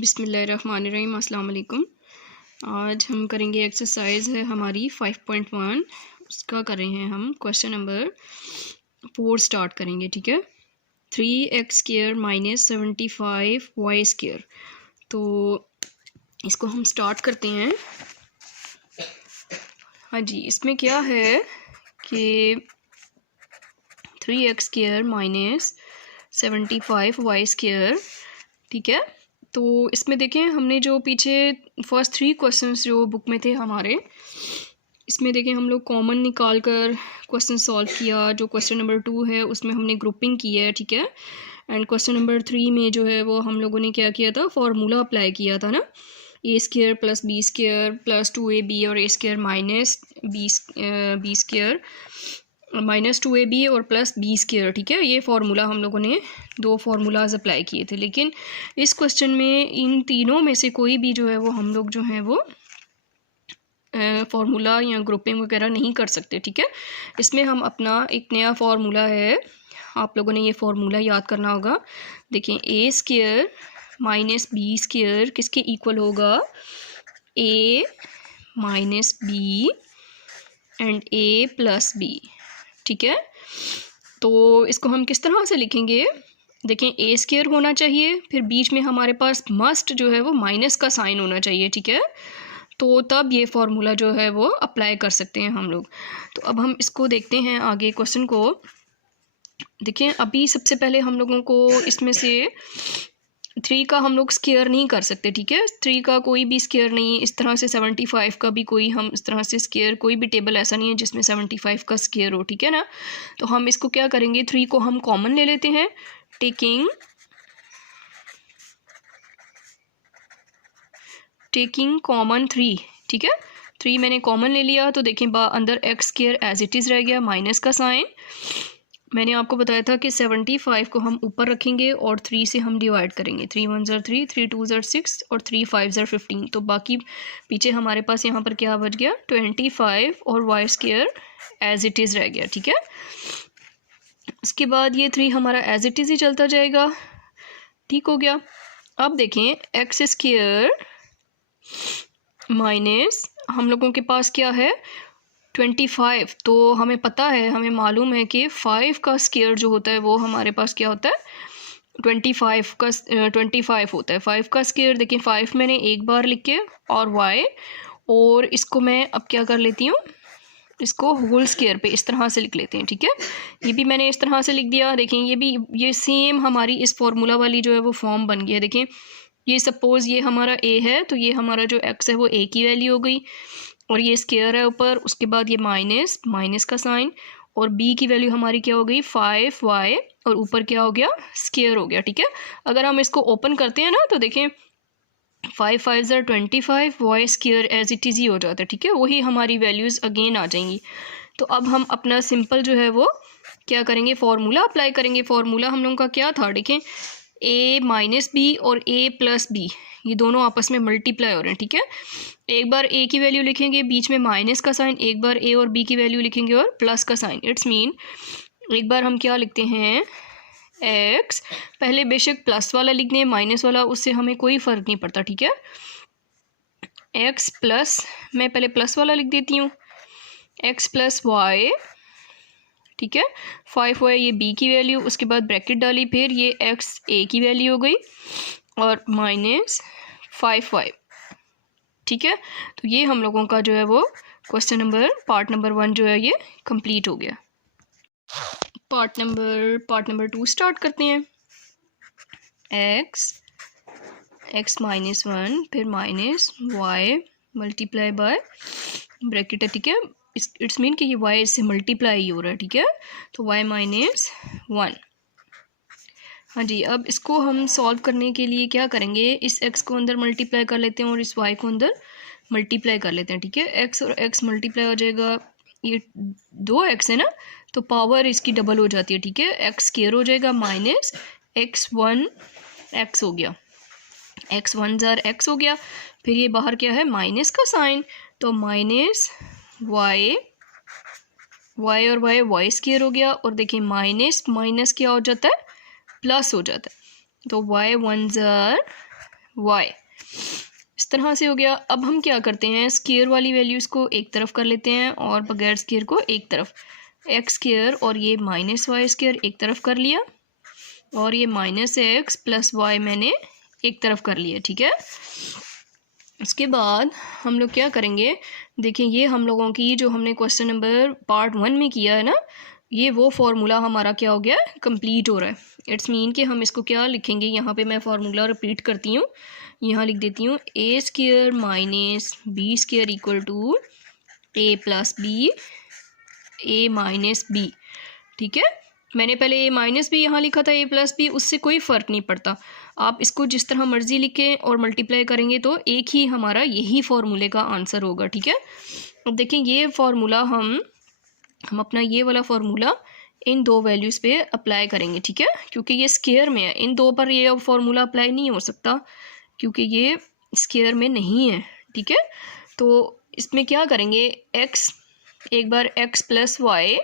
बिस्मिल्लाहिर्रहमानिर्रहीम। अस्सलाम वालेकुम। आज हम करेंगे एक्सरसाइज है हमारी 5.1, उसका कर रहे हैं हम क्वेश्चन नंबर 4 स्टार्ट करेंगे। ठीक है, 3x² माइनस 75y²। तो इसको हम स्टार्ट करते हैं। हाँ जी, इसमें क्या है कि 3x² माइनस 75y²। ठीक है, तो इसमें देखें हमने जो पीछे फर्स्ट 3 क्वेश्चंस जो बुक में थे हमारे, इसमें देखें हम लोग कॉमन निकाल कर क्वेश्चन सॉल्व किया। जो क्वेश्चन नंबर 2 है उसमें हमने ग्रुपिंग की है। ठीक है, एंड क्वेश्चन नंबर 3 में जो है वो हम लोगों ने क्या किया था, फार्मूला अप्लाई किया था ना, a² plus b² plus 2ab और a² minus b² minus 2ab और प्लस b²। ठीक है, ये फार्मूला हम लोगों ने 2 फार्मूलाज अप्लाई किए थे। लेकिन इस क्वेश्चन में इन तीनों में से कोई भी जो है वो हम लोग जो है वो फार्मूला या ग्रुपिंग वगैरह नहीं कर सकते। ठीक है, इसमें हम अपना एक नया फार्मूला है, आप लोगों ने ये फार्मूला याद करना होगा। देखें, a² माइनस b² किसके इक्वल होगा, a minus b and a plus b। ठीक है, तो इसको हम किस तरह से लिखेंगे, देखें a² होना चाहिए, फिर बीच में हमारे पास मस्ट जो है वो माइनस का साइन होना चाहिए। ठीक है, तो तब ये फार्मूला जो है वो अप्लाई कर सकते हैं हम लोग। तो अब हम इसको देखते हैं आगे क्वेश्चन को। देखें, अभी सबसे पहले हम लोगों को इसमें से 3 का हम लोग स्क्वायर नहीं कर सकते। ठीक है, 3 का कोई भी स्क्वायर नहीं, इस तरह से 75 का भी कोई हम इस तरह से स्क्वायर, कोई भी टेबल ऐसा नहीं है जिसमें 75 का स्क्वायर हो। ठीक है ना, तो हम इसको क्या करेंगे, 3 को हम कॉमन ले लेते हैं, टेकिंग कॉमन 3। ठीक है, 3 मैंने कॉमन ले लिया, तो देखें अंदर x² एज इट इज़ रह गया, माइनस का साइन। मैंने आपको बताया था कि 75 को हम ऊपर रखेंगे और 3 से हम डिवाइड करेंगे। 3 1 ज़र 3, 3 2 ज़र 6 और 3 5 ज़र 15। तो बाकी पीछे हमारे पास यहाँ पर क्या बच गया, 25 और y² एज इट इज़ रह गया। ठीक है, उसके बाद ये 3 हमारा एज इट इज़ ही चलता जाएगा। ठीक हो गया। अब देखें, x² माइनस हम लोगों के पास क्या है, 25। तो हमें पता है, हमें मालूम है कि 5 का स्क्वायर जो होता है वो हमारे पास क्या होता है, 25 होता है। 5 का स्क्वायर देखें, 5 मैंने एक बार लिख के और y, और इसको मैं अब क्या कर लेती हूँ, इसको होल स्क्वायर पे इस तरह से लिख लेते हैं। ठीक है, ये भी मैंने इस तरह से लिख दिया। देखें, ये भी ये सेम हमारी इस फॉर्मूला वाली जो है वो फॉर्म बन गया। देखें, ये सपोज़ ये हमारा a है, तो ये हमारा जो x है वो a की वैल्यू हो गई, और ये स्क्वायर है ऊपर, उसके बाद ये माइनस का साइन, और b की वैल्यू हमारी क्या हो गई, 5y, और ऊपर क्या हो गया, स्क्वायर हो गया। ठीक है, अगर हम इसको ओपन करते हैं ना, तो देखें 5 5 ज़र 25, y² एज इट इज़ ही हो जाता है। ठीक है, वही हमारी वैल्यूज़ अगेन आ जाएंगी। तो अब हम अपना सिंपल जो है वो क्या करेंगे, फार्मूला अप्लाई करेंगे। फार्मूला हम लोगों का क्या था, देखें a माइनस बी और a प्लस बी, ये दोनों आपस में मल्टीप्लाई हो रहे हैं। ठीक है, एक बार a की वैल्यू लिखेंगे, बीच में माइनस का साइन, एक बार a और b की वैल्यू लिखेंगे और प्लस का साइन। इट्स मीन एक बार हम क्या लिखते हैं, x, पहले बेशक प्लस वाला लिख दें, माइनस वाला, उससे हमें कोई फ़र्क नहीं पड़ता। ठीक है, x प्लस, मैं पहले प्लस वाला लिख देती हूँ, x प्लस y। ठीक है, 5y ये b की वैल्यू, उसके बाद ब्रैकेट डाली, फिर ये x a की वैल्यू हो गई, और माइनस 5y। ठीक है, तो ये हम लोगों का जो है वो क्वेश्चन नंबर पार्ट नंबर 1 जो है ये कंप्लीट हो गया। पार्ट नंबर 2 स्टार्ट करते हैं। x माइनस 1 फिर minus y multiply by bracket है। ठीक है, इट्स मीन कि ये y इससे मल्टीप्लाई ही हो रहा है। ठीक है, तो y माइनस 1। हाँ जी, अब इसको हम सॉल्व करने के लिए क्या करेंगे, इस x को अंदर मल्टीप्लाई कर लेते हैं और इस y को अंदर मल्टीप्लाई कर लेते हैं। ठीक है, x और x मल्टीप्लाई हो जाएगा, ये 2x है ना, तो पावर इसकी डबल हो जाती है। ठीक है, x स्क्वायर हो जाएगा, माइनस x1 x हो गया, x1 ज़र x हो गया, फिर ये बाहर क्या है, माइनस का साइन, तो माइनस y और y स्क्वायर हो गया, और देखिए माइनस क्या हो जाता है, प्लस हो जाता है, तो y1 ज़र वाई। इस तरह से हो गया। अब हम क्या करते हैं, स्क्वायर वाली वैल्यूज़ को एक तरफ कर लेते हैं और बगैर स्क्वायर को एक तरफ। एक्स स्क्वायर और ये माइनस वाई स्क्वायर एक तरफ कर लिया और ये माइनस एक्स प्लस वाई मैंने एक तरफ कर लिया, ठीक है। उसके बाद हम लोग क्या करेंगे, देखिए ये हम लोगों की जो हमने क्वेश्चन नंबर पार्ट 1 में किया है ना, ये वो फार्मूला हमारा क्या हो गया, कंप्लीट हो रहा है। इट्स मीन कि हम इसको क्या लिखेंगे, यहाँ पे मैं फार्मूला रिपीट करती हूँ, यहाँ लिख देती हूँ A square minus B square equal to A plus B, A minus B, ठीक है। मैंने पहले ए माइनस बी यहाँ लिखा था, ए प्लस बी, उससे कोई फ़र्क नहीं पड़ता, आप इसको जिस तरह मर्ज़ी लिखें और मल्टीप्लाई करेंगे तो एक ही हमारा यही फार्मूले का आंसर होगा, ठीक है। अब देखें ये फार्मूला हम अपना ये वाला फार्मूला इन दो वैल्यूज़ पे अप्लाई करेंगे, ठीक है, क्योंकि ये स्क्वायर में है, इन दो पर ये अब फार्मूला अप्लाई नहीं हो सकता क्योंकि ये स्क्वायर में नहीं है, ठीक है। तो इसमें क्या करेंगे, एक्स, एक बार एक्स प्लस वाई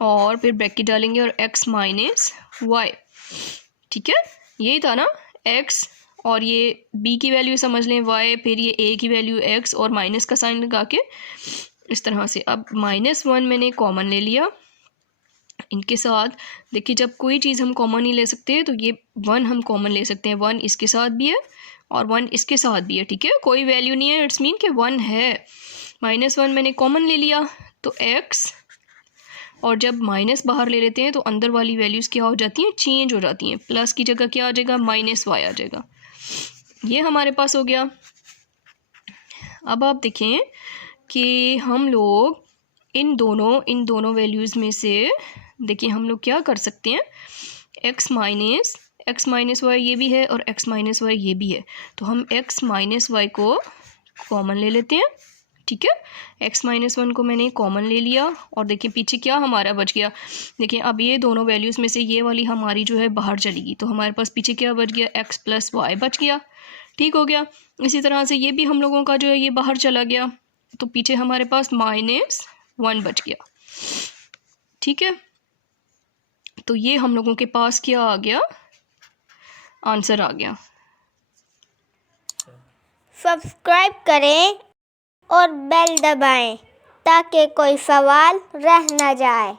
और फिर ब्रैकेट डालेंगे और एक्स माइनस वाई, ठीक है। यही था ना, एक्स और ये बी की वैल्यू समझ लें वाई, फिर ये ए की वैल्यू एक्स और माइनस का साइन लगा के इस तरह से। अब -1 मैंने कॉमन ले लिया इनके साथ। देखिए जब कोई चीज़ हम कॉमन नहीं ले सकते तो ये 1 हम कॉमन ले सकते हैं, 1 इसके साथ भी है और 1 इसके साथ भी है, ठीक है, कोई वैल्यू नहीं है, इट्स मीन कि 1 है। -1 मैंने कॉमन ले लिया तो x, और जब माइनस बाहर ले लेते हैं तो अंदर वाली वैल्यूज़ क्या हो जाती हैं, चेंज हो जाती हैं, प्लस की जगह क्या आ जाएगा, -y आ जाएगा। ये हमारे पास हो गया। अब आप देखें कि हम लोग इन दोनों वैल्यूज़ में से देखिए हम लोग क्या कर सकते हैं, x माइनस वाई ये भी है और x माइनस वाई ये भी है, तो हम x माइनस वाई को कॉमन ले लेते हैं, ठीक है। x माइनस 1 को मैंने कॉमन ले लिया और देखिए पीछे क्या हमारा बच गया, देखिए अब ये दोनों वैल्यूज़ में से ये वाली हमारी जो है बाहर चलेगी, तो हमारे पास पीछे क्या बच गया, x प्लस वाई बच गया, ठीक हो गया। इसी तरह से ये भी हम लोगों का जो है ये बाहर चला गया, तो पीछे हमारे पास -1 बच गया, ठीक है। तो ये हम लोगों के पास क्या आ गया, आंसर आ गया। सब्सक्राइब करें और बेल दबाएं ताकि कोई सवाल रह न जाए।